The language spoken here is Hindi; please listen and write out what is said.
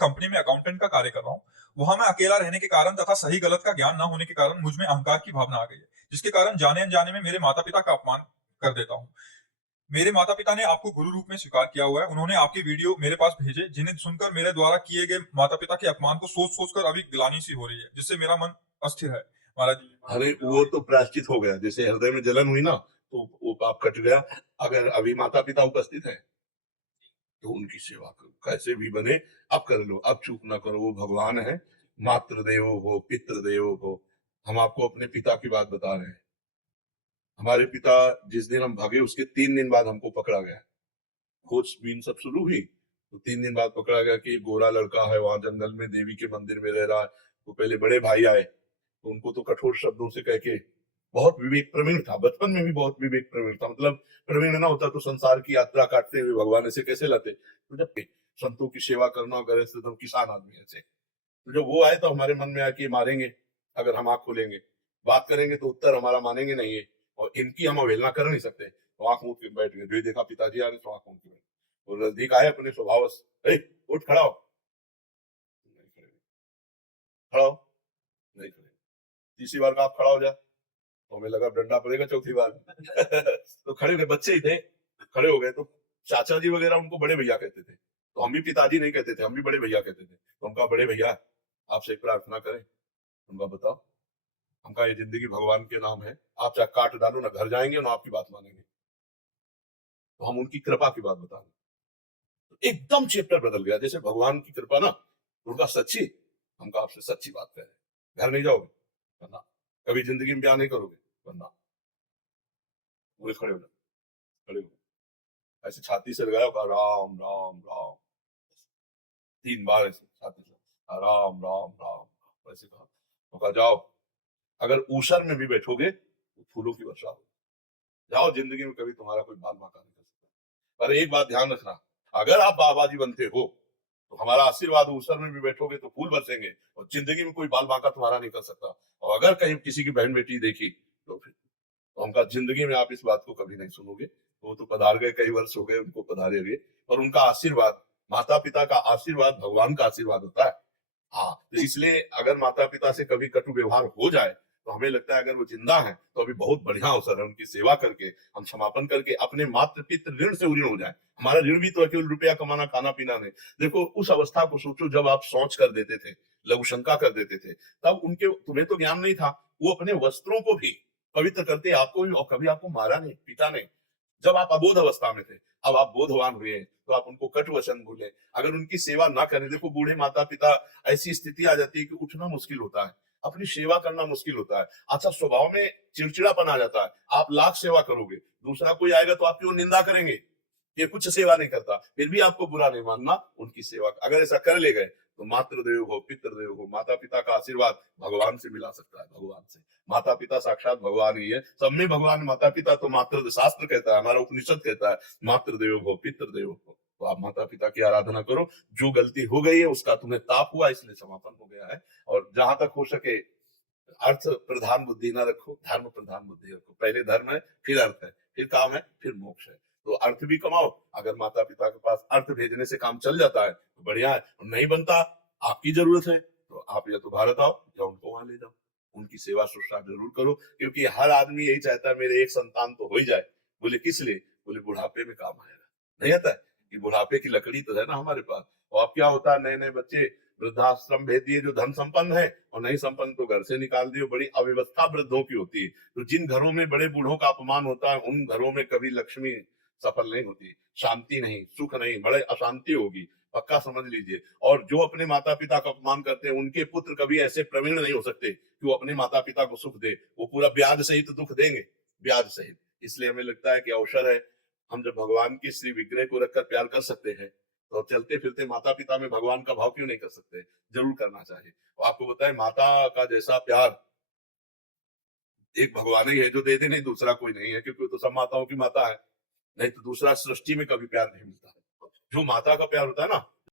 कंपनी में अकाउंटेंट का कार्य कर रहा हूँ। वहां मैं अकेला रहने के कारण तथा सही गलत का ज्ञान न होने के कारण मुझ में अहंकार की भावना आ गई है, जिसके कारण जाने अनजाने में मेरे माता पिता का अपमान कर देता हूँ। मेरे माता पिता ने आपको गुरु रूप में स्वीकार किया हुआ है। उन्होंने आपके वीडियो मेरे पास भेजे, जिन्हें सुनकर मेरे द्वारा किए गए माता पिता के अपमान को सोच सोचकर अभी ग्लानि सी हो रही है, जिससे मेरा मन अस्थिर है। महाराज जी, अरे वो तो प्रायश्चित हो गया, जैसे हृदय में जलन हुई ना तो वो पाप कट गया। अगर अभी माता पिता उपस्थित है तो उनकी सेवा करो, कैसे भी बने। अब कर लो, अब चूक ना करो, वो भगवान है। मातृ देवो हो पितृ देवो हो। हम आपको अपने पिता की बात बता रहे हैं। हमारे पिता जिस दिन हम भागे उसके 3 दिन बाद हमको पकड़ा गया। खोजबीन सब शुरू हुई तो 3 दिन बाद पकड़ा गया कि गोरा लड़का है वहां जंगल में देवी के मंदिर में रह रहा है। तो पहले बड़े भाई आए तो उनको तो कठोर शब्दों से कह के, बहुत विवेक प्रवीण था, बचपन में भी बहुत विवेक प्रवीण था। मतलब प्रवीण ना होता तो संसार की यात्रा काटते हुए भगवान ऐसे कैसे लाते। तो जब संतों की सेवा करना करे तो किसान आदमी ऐसे, तो जब वो आए तो हमारे मन में आया कि मारेंगे अगर हम आंख खोलेंगे, बात करेंगे तो उत्तर हमारा मानेंगे नहीं है, और इनकी हम अवहेलना कर नहीं सकते। तो आंख मूंद के बैठ गए। जो देखा पिताजी आ रहे तो आंख मूंद के बैठ गए। और नजदीक आए अपने स्वभाव से, उठ खड़ा हो, नहीं खड़े, खड़ा हो, नहीं खड़े। तीसरी बार का आप खड़ा हो जा तो हमें लगा डंडा पड़ेगा चौथी बार। तो खड़े हो गए, बच्चे ही थे, खड़े हो गए। तो चाचा जी वगैरह उनको बड़े भैया कहते थे, तो हम भी पिताजी नहीं कहते थे, हम भी बड़े भैया कहते थे। तो हम कहा बड़े भैया आपसे एक प्रार्थना करें। उनका बताओ। हम कहा ये जिंदगी भगवान के नाम है, आप चाहे काट डालो ना घर जाएंगे ना आपकी बात मानेंगे। तो हम उनकी कृपा की बात बता रहे। तो एकदम चैप्टर बदल गया, जैसे भगवान की कृपा ना। उनका सच्ची, हम कहा आपसे सच्ची बात कह रहे हैं, घर नहीं जाओगे वरना, कभी जिंदगी में ब्याह नहीं करोगे वरना। पूरे खड़े हो जाओ, खड़े हो, ऐसे छाती से लगाया, कहा राम राम राम 3 बार ऐसे छाती से, राम राम राम ऐसे कहा। तो कहा जाओ, अगर ऊसर में भी बैठोगे तो फूलों की वर्षा हो, जाओ, जिंदगी में कभी तुम्हारा कोई बाल बांका नहीं कर सकता। पर एक बात ध्यान रखना, अगर आप बाबा जी बनते हो तो हमारा आशीर्वाद, ऊसर में भी बैठोगे तो फूल बरसेंगे, और जिंदगी में कोई बाल बांका तुम्हारा नहीं कर सकता। और अगर कहीं किसी की बहन बेटी देखी तो फिर, तो उनका जिंदगी में आप इस बात को कभी नहीं सुनोगे। वो तो पधार गए, कई वर्ष हो गए उनको पधारे हुए, और उनका आशीर्वाद, माता पिता का आशीर्वाद भगवान का आशीर्वाद होता है। हाँ, तो इसलिए अगर माता पिता से कभी कटु व्यवहार हो जाए तो हमें लगता है अगर वो जिंदा है तो अभी बहुत बढ़िया अवसर है, उनकी सेवा करके हम क्षमापन करके अपने मातृ पितृ ऋण से ऋण हो जाए। हमारा ऋण भी तो केवल रुपया कमाना खाना पीना नहीं। देखो उस अवस्था को सोचो जब आप सोच कर देते थे, लघु शंका कर देते थे, तब उनके, तुम्हें तो ज्ञान नहीं था, वो अपने वस्त्रों को भी पवित्र करते आपको भी, और कभी आपको मारा नहीं पीटा नहीं, जब आप अबोध अवस्था में थे। अब आप बोधवान हुए तो आप उनको कट वचन बोले, अगर उनकी सेवा ना करें। देखो बूढ़े माता पिता, ऐसी स्थिति आ जाती है कि उठना मुश्किल होता है, अपनी सेवा करना मुश्किल होता है। अच्छा, स्वभाव में चिड़चिड़ापन आ जाता है। आप लाख सेवा करोगे, दूसरा कोई आएगा तो आपकी वो निंदा करेंगे, ये कुछ सेवा नहीं करता, फिर भी आपको बुरा नहीं मानना उनकी सेवा। अगर ऐसा कर ले गए तो मातृदेव हो पितृदेव हो, माता पिता का आशीर्वाद भगवान से मिला सकता है, भगवान से। माता पिता साक्षात भगवान ही है, सब में भगवान। माता पिता तो मातृ शास्त्र कहता है, हमारा उपनिषद कहता है मातृदेव हो पितृदेव हो। तो आप माता पिता की आराधना करो। जो गलती हो गई है उसका तुम्हें ताप हुआ, इसलिए समापन हो गया है। और जहां तक हो सके अर्थ प्रधान बुद्धि ना रखो, धर्म प्रधान बुद्धि रखो। पहले धर्म है, फिर अर्थ है, फिर काम है, फिर मोक्ष है। तो अर्थ भी कमाओ। अगर माता पिता के पास अर्थ भेजने से काम चल जाता है तो बढ़िया है, और नहीं बनता, आपकी जरूरत है तो आप या तो भारत आओ या उनको वहां ले जाओ, उनकी सेवा शुश्रूषा जरूर करो। क्योंकि हर आदमी यही चाहता है मेरे एक संतान तो हो ही जाए। बोले किस लिए? बोले बुढ़ापे में काम आएगा। नहीं आता है कि बुढ़ापे की लकड़ी तो है ना हमारे पास। और अब क्या होता है, नए नए बच्चे वृद्धाश्रम भेज दिए जो धन संपन्न है, और नहीं संपन्न तो घर से निकाल दिए। बड़ी अव्यवस्था वृद्धों की होती है। तो जिन घरों में बड़े बूढ़ों का अपमान होता है उन घरों में कभी लक्ष्मी सफल नहीं होती, शांति नहीं, सुख नहीं, बड़े अशांति होगी, पक्का समझ लीजिए। और जो अपने माता पिता का अपमान करते हैं उनके पुत्र कभी ऐसे प्रवीण नहीं हो सकते कि वो अपने माता पिता को सुख दे। वो पूरा ब्याज सहित दुख देंगे, ब्याज सहित। इसलिए हमें लगता है कि अवसर है, हम जब भगवान की श्री विग्रह को रखकर प्यार कर सकते हैं तो चलते फिरते माता पिता में भगवान का भाव क्यों नहीं कर सकते? जरूर करना चाहिए। और आपको बताएं, माता का जैसा प्यार एक भगवान ही है जो दे दे, नहीं दूसरा कोई नहीं है, क्योंकि वो तो सब माताओं की माता है। नहीं तो दूसरा सृष्टि में कभी प्यार नहीं मिलता है। जो माता का प्यार होता है ना,